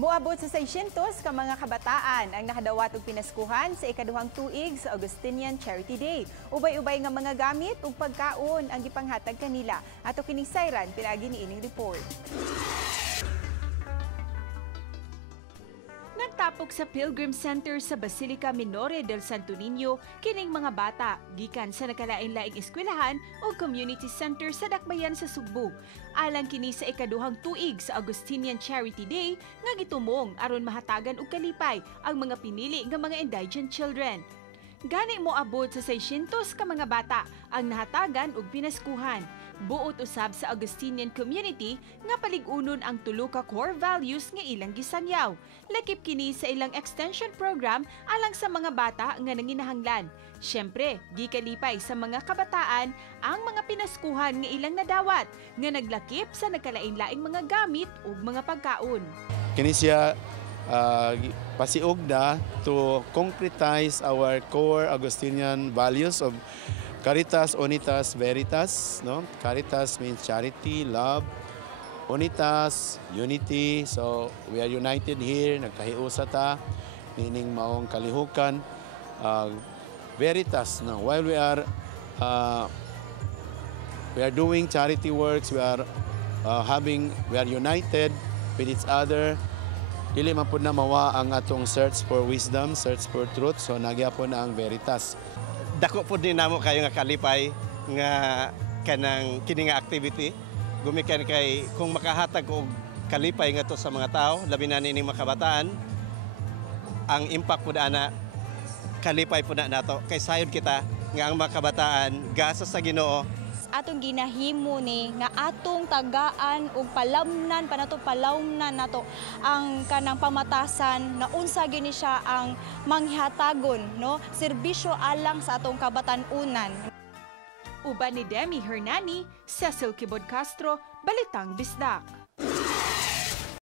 Moabot sa 600 ka mga kabataan ang nakadawat og Pinaskohan sa ikaduhang tuig sa Agustinian Charity Day. Ubay-ubay nga mga gamit ug pagkaon ang gipanghatag kanila. Ato kining sayran pinagi niining report. Nagtapok sa Pilgrim Center sa Basilica Minore del Santo Niño kining mga bata gikan sa nakalain-laing eskwelahan o community center sa Dakbayan sa Sugbo. Alang kini sa ikaduhang tuig sa Agustinian Charity Day nga gitumong aron mahatagan og kalipay ang mga pinili nga mga indigent children. Gani mo abot sa 600 ka mga bata ang nahatagan og Pinaskohan. Buot usab sa Agustinian community nga paligunon ang tulo ka core values nga ilang gisanyaw. Lakip kini sa ilang extension program alang sa mga bata nga nanginahanglan. Syempre, gikalipay sa mga kabataan ang mga Pinaskohan nga ilang nadawat nga naglakip sa nagkalain-laing mga gamit ug mga pagkaon. Kini siya pasiog na to concretize our core Agustinian values of Caritas, Unitas, Veritas, no? Caritas means charity, love. Unitas, unity. So we are united here, nagkahiusa ta, nining maong kalihukan. Veritas, no? While we are doing charity works, we are united with each other. Dili man pud na mawa ang atong search for wisdom, search for truth. So nagyapon na ang Veritas. Dako po din namo kayo nga kalipay nga kanang kini nga activity gumikan kay kung makahatag og kalipay nga to sa mga tao labi na nining mga kabataan ang impact pud ana kalipay pud na nato kay sayod kita nga ang mga kabataan gasa sa Ginoo atong ginahimo ni nga atong tagaan ug palawnan nato ang kanang pamatasan na unsa gini siya ang manghihatagon no serbisyo alang sa atong kabatan-unan. Uban ni Demi Hernani, Cecil Quibod-Castro, Balitang Bisdak.